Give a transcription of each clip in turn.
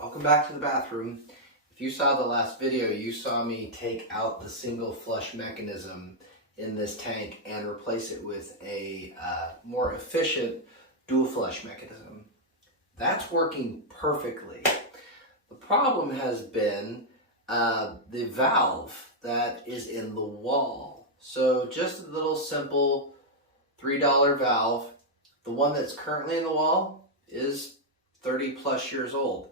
Welcome back to the bathroom. If you saw the last video, you saw me take out the single flush mechanism in this tank and replace it with a more efficient dual flush mechanism. That's working perfectly. The problem has been the valve that is in the wall. So just a little simple $3 valve. The one that's currently in the wall is 30 plus years old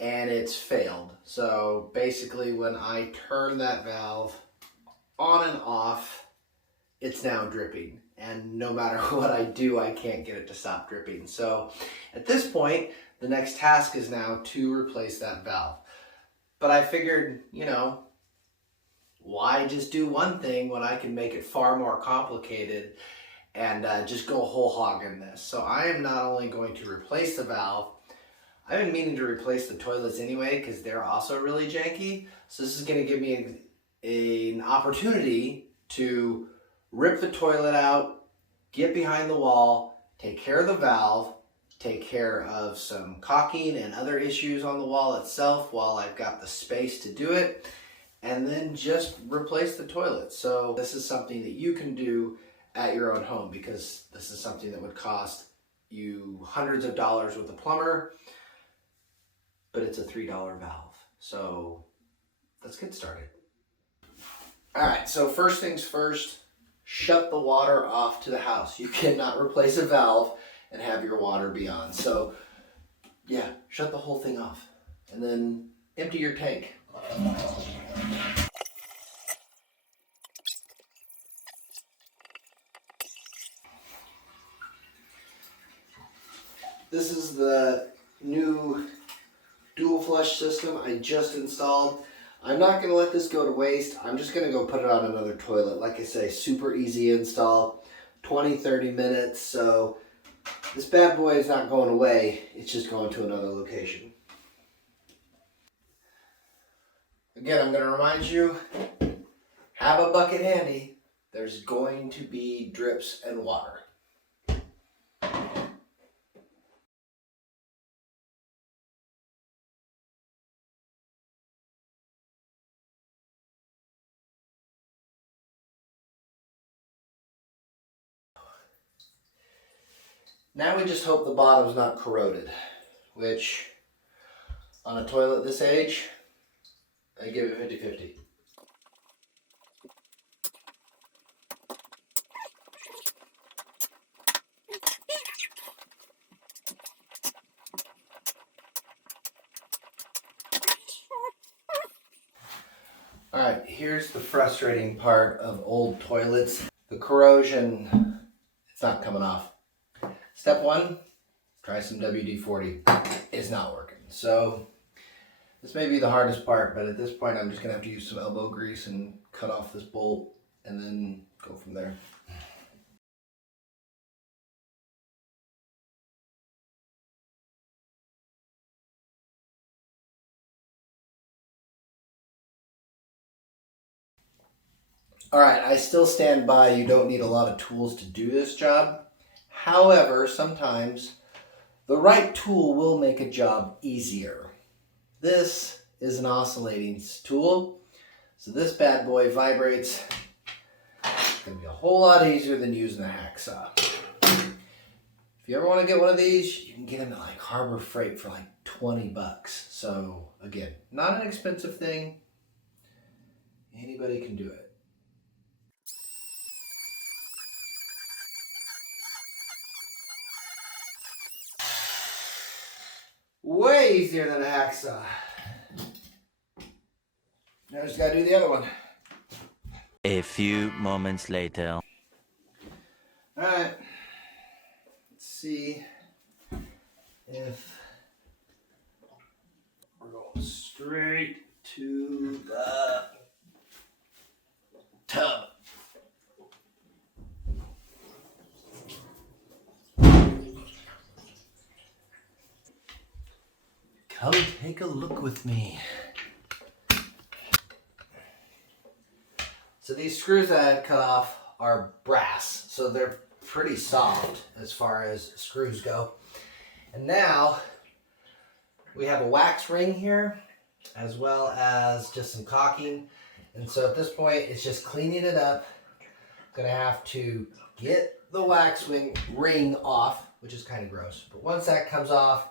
and it's failed. So basically when I turn that valve on and off, it's now dripping. And no matter what I do, I can't get it to stop dripping. So at this point, the next task is now to replace that valve. But I figured, why just do one thing when I can make it far more complicated and just go whole hog in this. So I am not only going to replace the valve, I've been meaning to replace the toilets anyway because they're also really janky. So this is going to give me an opportunity to rip the toilet out, get behind the wall, take care of the valve, take care of some caulking and other issues on the wall itself while I've got the space to do it, and then just replace the toilet. So this is something that you can do at your own home because this is something that would cost you hundreds of dollars with a plumber, but it's a $3 valve. So let's get started. All right, so first things first, shut the water off to the house. You cannot replace a valve and have your water be on. So yeah, shut the whole thing off and then empty your tank. This is the new dual flush system I just installed. I'm not going to let this go to waste. I'm just going to go put it on another toilet. Like I say, super easy install, 20-30 minutes. So this bad boy is not going away. It's just going to another location. Again, I'm going to remind you, have a bucket handy. There's going to be drips and water. Now we just hope the bottom's not corroded, which on a toilet this age, I give it 50-50. All right, here's the frustrating part of old toilets. The corrosion, it's not coming off. Step one, try some WD-40. It's not working. So this may be the hardest part, but at this point I'm just gonna have to use some elbow grease and cut off this bolt and then go from there. All right, I still stand by you don't need a lot of tools to do this job. However, sometimes the right tool will make a job easier. This is an oscillating tool. So this bad boy vibrates. It's gonna be a whole lot easier than using a hacksaw. If you ever want to get one of these, you can get them at like Harbor Freight for like 20 bucks. So again, not an expensive thing. Anybody can do it. Way easier than a hacksaw. Now I just gotta do the other one. A few moments later. Alright. Let's see if we're going straight to the tub. Come take a look with me. So these screws that I had cut off are brass, so they're pretty soft as far as screws go. And now We have a wax ring here, as well as just some caulking. And so at this point, it's just cleaning it up. Gonna have to get the wax ring off, which is kind of gross. But once that comes off,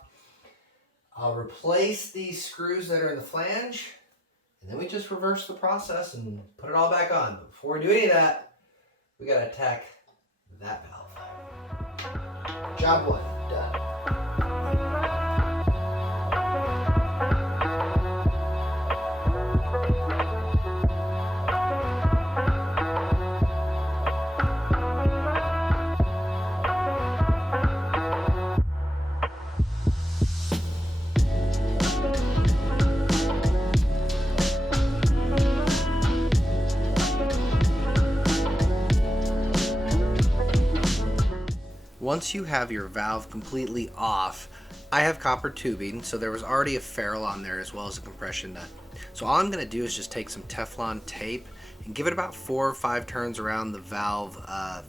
I'll replace these screws that are in the flange, and then we just reverse the process and put it all back on. But before we do any of that, we gotta attack that valve. Job one, done. Once you have your valve completely off, I have copper tubing, so there was already a ferrule on there as well as a compression nut. So all I'm going to do is just take some Teflon tape and give it about 4 or 5 turns around the valve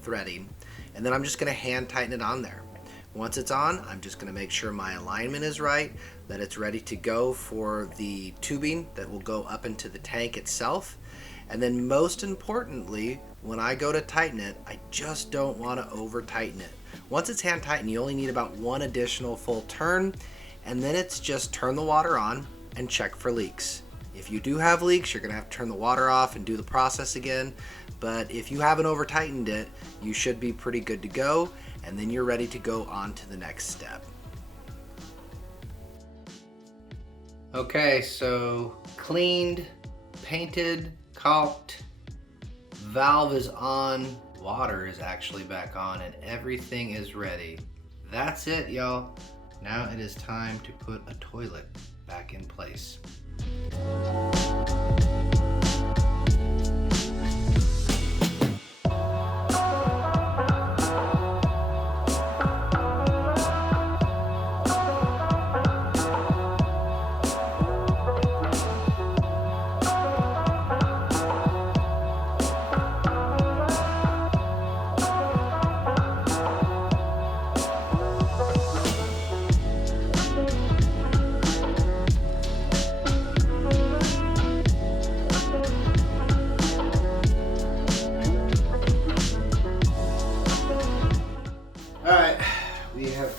threading, and then I'm just going to hand tighten it on there. Once it's on, I'm just going to make sure my alignment is right, that it's ready to go for the tubing that will go up into the tank itself. And then most importantly, when I go to tighten it, I just don't want to over tighten it. Once it's hand tightened, you only need about 1 additional full turn, and then it's just turn the water on and check for leaks. If you do have leaks, you're going to have to turn the water off and do the process again. But if you haven't over tightened it, you should be pretty good to go, and then you're ready to go on to the next step. Okay, so cleaned, painted, caulked, valve is on, water is actually back on, and everything is ready. That's it, y'all. Now it is time to put a toilet back in place.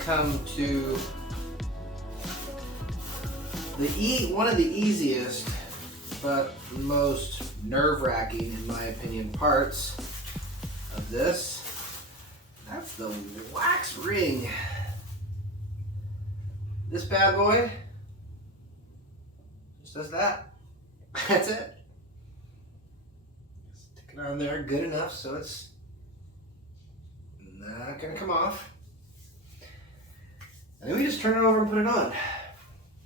Come to one of the easiest but most nerve-wracking, in my opinion, parts of this. That's the wax ring. This bad boy just does that. That's it. Stick it on there good enough so it's not gonna come off. And then we just turn it over and put it on.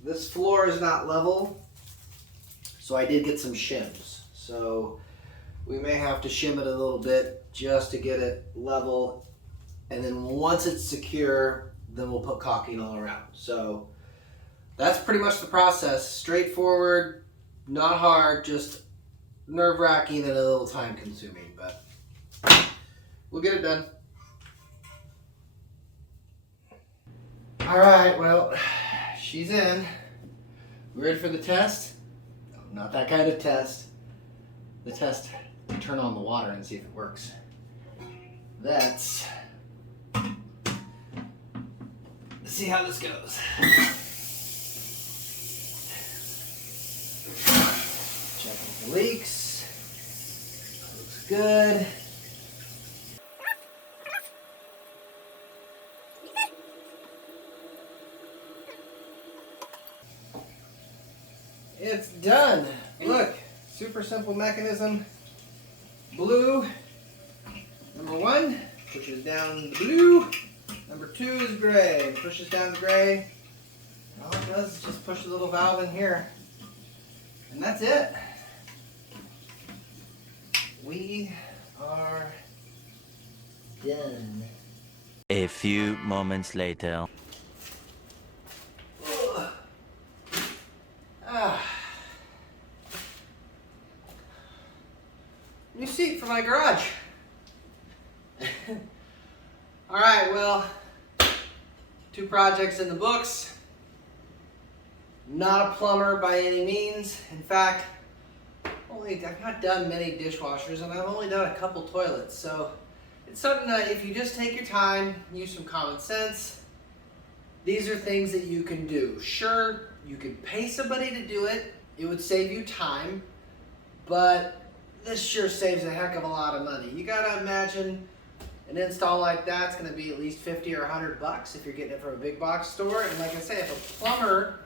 This floor is not level, so I did get some shims. So we may have to shim it a little bit just to get it level. And then once it's secure, then we'll put caulking all around. So that's pretty much the process. Straightforward, not hard, just nerve-wracking and a little time-consuming, but we'll get it done. All right, well, she's in. We ready for the test? No, not that kind of test. The test to turn on the water and see if it works. Let's see how this goes. Checking for leaks. Looks good. It's done. Look, super simple mechanism. Blue, number 1, pushes down the blue. Number 2 is gray, pushes down the gray. And all it does is just push the little valve in here. And that's it. We are done. A few moments later. New seat for my garage. All right, well, 2 projects in the books. Not a plumber by any means. In fact, I've not done many dishwashers and I've only done a couple toilets. So it's something that if you just take your time, use some common sense, these are things that you can do. Sure, you could pay somebody to do it. It would save you time, but this sure saves a heck of a lot of money. You gotta imagine an install like that's gonna be at least 50 or 100 bucks if you're getting it from a big box store. And like I say, if a plumber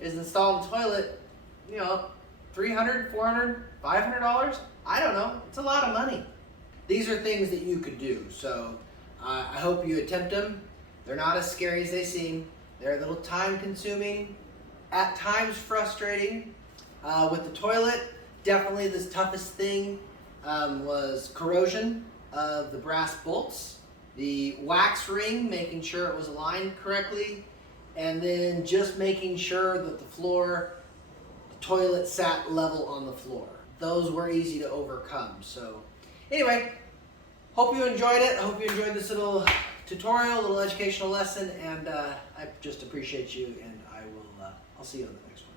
is installing a toilet, you know, $300, $400, $500, I don't know, it's a lot of money. These are things that you could do, so I hope you attempt them. They're not as scary as they seem. They're a little time consuming, at times frustrating. With the toilet, definitely the toughest thing was corrosion of the brass bolts, the wax ring, making sure it was aligned correctly, and then just making sure that the toilet sat level on the floor. Those were easy to overcome. So anyway, hope you enjoyed it. I hope you enjoyed this little tutorial, little educational lesson, and I just appreciate you, and I'll see you on the next one.